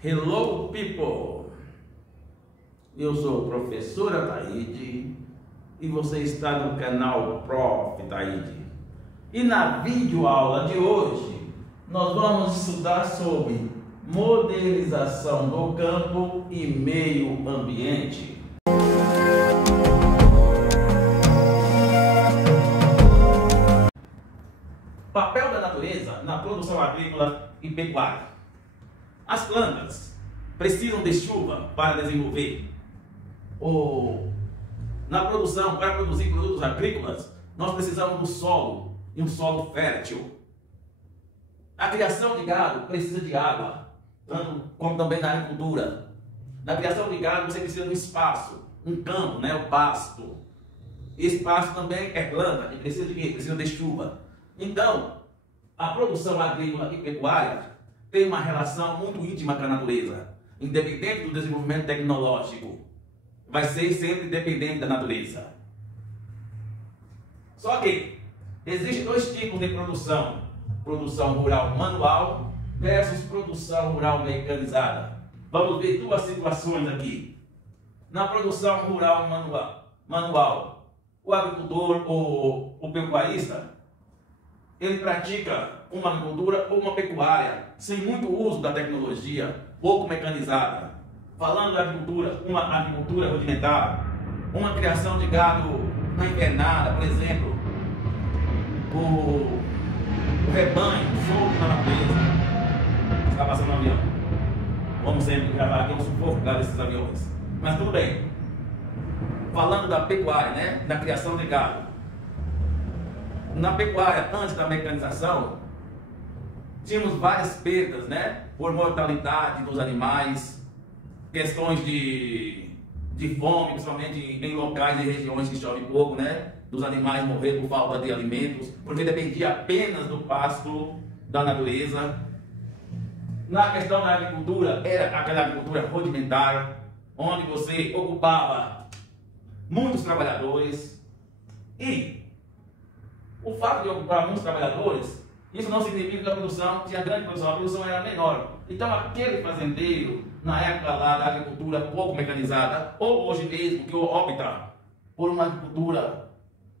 Hello people, eu sou o professor Ataíde e você está no canal Prof. Ataíde. E na videoaula de hoje nós vamos estudar sobre modelização do campo e meio ambiente. Papel da natureza na produção agrícola e pecuária. As plantas precisam de chuva para desenvolver. Na produção, para produzir produtos agrícolas, nós precisamos do solo, e um solo fértil. A criação de gado precisa de água, tanto como também na agricultura. Na criação de gado você precisa de um espaço, um campo, o pasto. Esse pasto também é planta e precisa de quê? Precisa de chuva. Então, a produção agrícola e pecuária tem uma relação muito íntima com a natureza, independente do desenvolvimento tecnológico. Vai ser sempre dependente da natureza. Só que existem dois tipos de produção: produção rural manual versus produção rural mecanizada. Vamos ver duas situações aqui. Na produção rural manual, o agricultor ou o pecuarista, ele pratica uma agricultura ou uma pecuária sem muito uso da tecnologia, pouco mecanizada. Falando da agricultura, uma agricultura rudimentar, uma criação de gado na invernada, por exemplo, o rebanho solto na natureza. Está passando um avião. Vamos sempre gravar aqui um sufoco desses aviões. Mas tudo bem. Falando da pecuária, da criação de gado. Na pecuária, antes da mecanização, tínhamos várias perdas, por mortalidade dos animais, questões de fome, principalmente em locais e regiões que chove pouco, dos animais morrer por falta de alimentos, porque dependia apenas do pasto da natureza. Na questão da agricultura, era aquela agricultura rudimentar, onde você ocupava muitos trabalhadores, e o fato de ocupar muitos trabalhadores, isso não significa que a produção tinha grande produção, a produção era menor. Então aquele fazendeiro, na época lá da agricultura pouco mecanizada, ou hoje mesmo que opta por uma agricultura,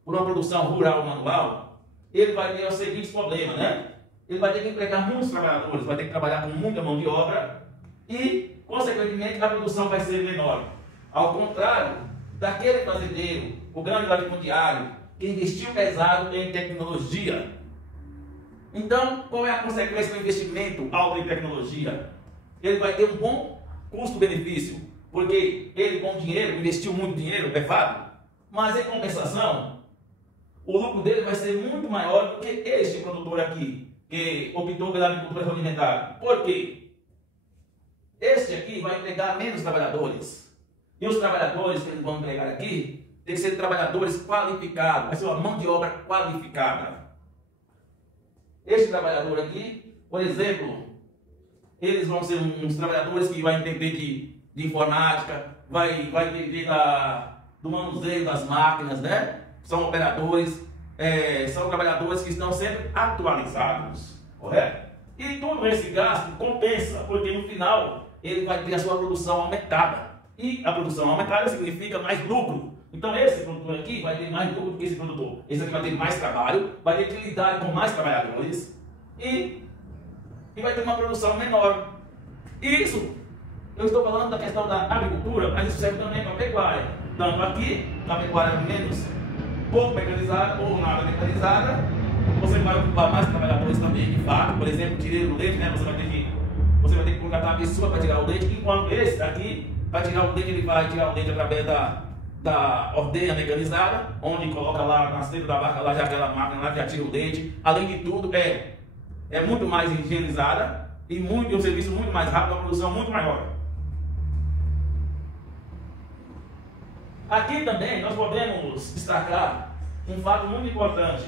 por uma produção rural manual, ele vai ter os seguintes problemas, Ele vai ter que empregar muitos trabalhadores, vai ter que trabalhar com muita mão de obra e, consequentemente, a produção vai ser menor. Ao contrário daquele fazendeiro, o grande latifundiário, que investiu pesado em tecnologia. Então, qual é a consequência do investimento alto em tecnologia? Ele vai ter um bom custo-benefício, porque ele com dinheiro, investiu muito dinheiro, é fato, mas em compensação, o lucro dele vai ser muito maior do que este produtor aqui, que optou pela agricultura rudimentar. Por quê? Este aqui vai empregar menos trabalhadores, e os trabalhadores que eles vão empregar aqui tem que ser trabalhadores qualificados, vai ser uma mão de obra qualificada. Este trabalhador aqui, por exemplo, eles vão ser uns trabalhadores que vão entender de informática, vai entender do manuseio das máquinas, São operadores, são trabalhadores que estão sempre atualizados, correto? E todo esse gasto compensa, porque no final ele vai ter a sua produção aumentada. E a produção aumentada significa mais lucro. Então esse produtor aqui vai ter mais lucro do que esse produtor. Esse aqui vai ter mais trabalho, vai ter que lidar com mais trabalhadores e vai ter uma produção menor. Isso, eu estou falando da questão da agricultura, mas isso serve também para a pecuária. Tanto aqui, na pecuária menos, pouco mecanizada ou nada mecanizada, você vai ocupar mais trabalhadores também, de fato. Por exemplo, tirei o leite, você vai ter que contratar a pessoa para tirar o leite, enquanto esse aqui, para tirar o leite, ele vai tirar o leite através da ordenha mecanizada, onde coloca lá na seta da vaca, lá já aquela máquina lá que atira o leite. Além de tudo, é muito mais higienizada e um serviço muito mais rápido, uma produção muito maior. Aqui também nós podemos destacar um fato muito importante: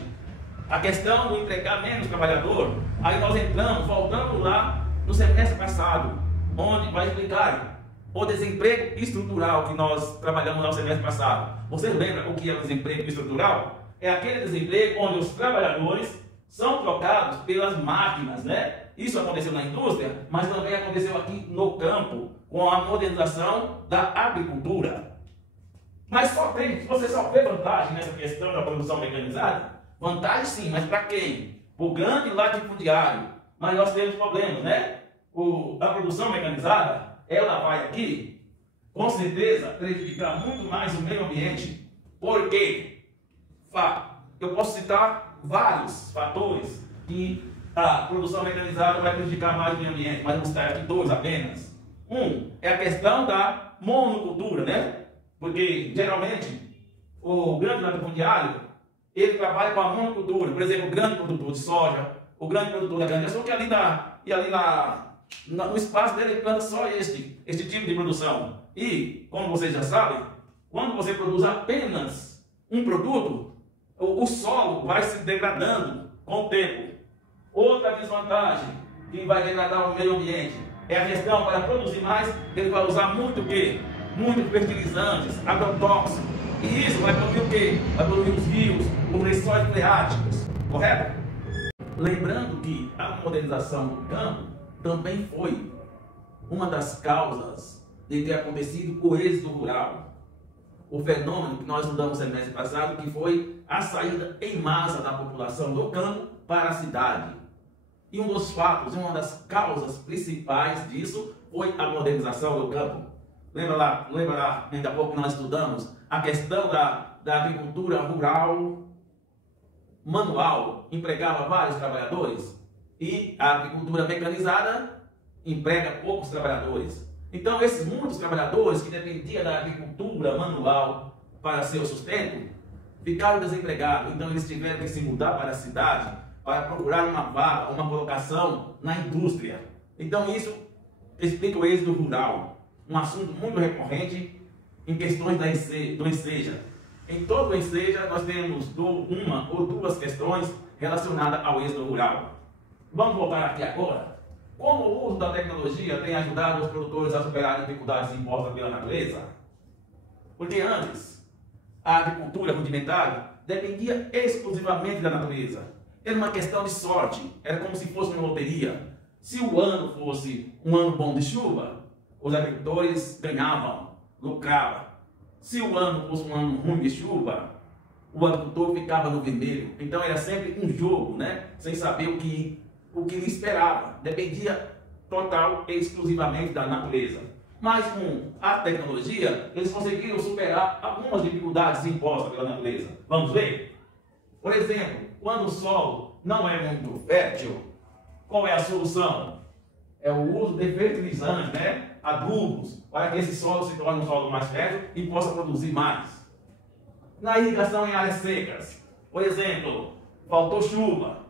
a questão do empregar menos trabalhador. Aí nós voltamos lá no semestre passado, onde vai explicar o desemprego estrutural que nós trabalhamos no semestre passado. Você lembra o que é o desemprego estrutural? É aquele desemprego onde os trabalhadores são trocados pelas máquinas, Isso aconteceu na indústria, mas também aconteceu aqui no campo, com a modernização da agricultura. Mas você só vê vantagem nessa questão da produção mecanizada? Vantagem sim, mas para quem? Para o grande latifundiário. Mas nós temos problemas, né? A produção mecanizada, ela vai aqui, com certeza, prejudicar muito mais o meio ambiente. Por quê? Eu posso citar vários fatores que a produção mecanizada vai prejudicar mais o meio ambiente, mas vamos citar aqui dois apenas. Um é a questão da monocultura, né? Porque, geralmente, o grande latifundiário, ele trabalha com a monocultura. Por exemplo, o grande produtor de soja, o grande produtor da cana-de-açúcar, no espaço dele, ele planta só este tipo de produção. E, como vocês já sabem, quando você produz apenas um produto, o solo vai se degradando com o tempo. Outra desvantagem que vai degradar o meio ambiente é a questão, para produzir mais, ele vai usar muito o quê? Muitos fertilizantes, agrotóxicos. E isso vai poluir o quê? Vai poluir os rios, os lençóis freáticos. Correto? Lembrando que a modernização do campo também foi uma das causas de ter acontecido o êxodo rural. O fenômeno que nós estudamos no semestre passado, que foi a saída em massa da população do campo para a cidade. E um dos fatos, uma das causas principais disso foi a modernização do campo. Lembra lá, ainda há pouco nós estudamos a questão da agricultura rural manual, empregava vários trabalhadores, e a agricultura mecanizada emprega poucos trabalhadores. Então, esses muitos trabalhadores que dependiam da agricultura manual para seu sustento, ficaram desempregados. Então, eles tiveram que se mudar para a cidade para procurar uma vaga, uma colocação na indústria. Então, isso explica o êxodo rural. Um assunto muito recorrente em questões do Enseja. Em todo o Enseja, nós temos uma ou duas questões relacionadas ao êxodo rural. Vamos voltar aqui agora. Como o uso da tecnologia tem ajudado os produtores a superar dificuldades impostas pela natureza? Porque antes, a agricultura rudimentar dependia exclusivamente da natureza. Era uma questão de sorte, era como se fosse uma loteria. Se o ano fosse um ano bom de chuva, os agricultores ganhavam, lucravam. Se o ano fosse um ano ruim de chuva, o agricultor ficava no vermelho. Então era sempre um jogo, né? Sem saber o que lhe esperava. Dependia total e exclusivamente da natureza. Mas com a tecnologia, eles conseguiram superar algumas dificuldades impostas pela natureza. Vamos ver? Por exemplo, quando o solo não é muito fértil, qual é a solução? É o uso de fertilizantes, né? Adubos, para que esse solo se torne um solo mais fértil e possa produzir mais. Na irrigação em áreas secas, por exemplo, faltou chuva.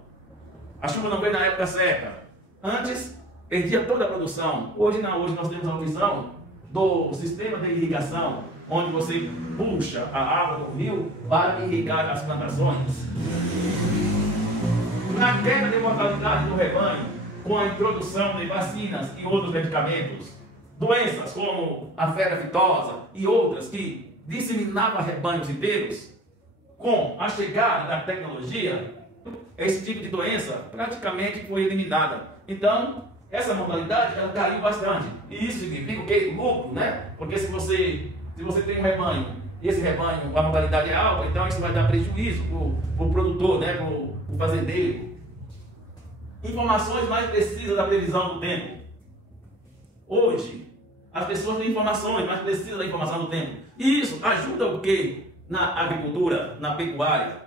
A chuva não veio na época certa. Antes, perdia toda a produção. Hoje não, hoje nós temos a opção do sistema de irrigação, onde você puxa a água do rio para irrigar as plantações. Na queda de mortalidade do rebanho, com a introdução de vacinas e outros medicamentos, doenças como a febre aftosa e outras que disseminavam rebanhos inteiros, com a chegada da tecnologia, esse tipo de doença praticamente foi eliminada. Então, essa mortalidade ela caiu bastante. E isso significa o quê? Lucro, né? Porque se você tem um rebanho, e esse rebanho, a mortalidade é alta, então isso vai dar prejuízo para o produtor, né? Para o fazendeiro. Informações mais precisas da previsão do tempo. Hoje, as pessoas têm informações mais precisas da informação do tempo. E isso ajuda o quê? Na agricultura, na pecuária.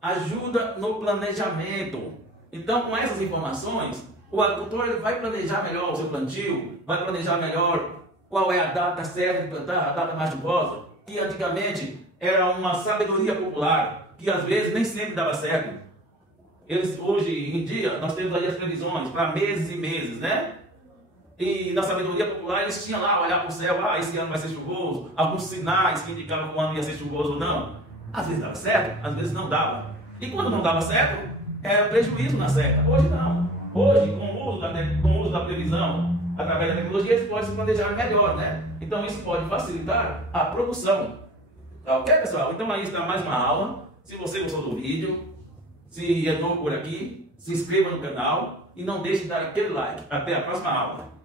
Ajuda no planejamento. Então, com essas informações, o agricultor ele vai planejar melhor o seu plantio, vai planejar melhor qual é a data certa de plantar, a data mais chuvosa, que antigamente era uma sabedoria popular, que às vezes nem sempre dava certo. Hoje em dia, nós temos aí as previsões para meses e meses, né? E na sabedoria popular, eles tinham lá, olhar para o céu, esse ano vai ser chuvoso, alguns sinais que indicavam que o ano ia ser chuvoso ou não. Às vezes dava certo, às vezes não dava. E quando não dava certo, era prejuízo na seca. Hoje não. Hoje, com o uso da previsão, através da tecnologia, eles podem se planejar melhor, né? Então isso pode facilitar a produção. Tá ok, pessoal? Então aí está mais uma aula. Se você gostou do vídeo, se é novo por aqui, se inscreva no canal. E não deixe de dar aquele like. Até a próxima aula.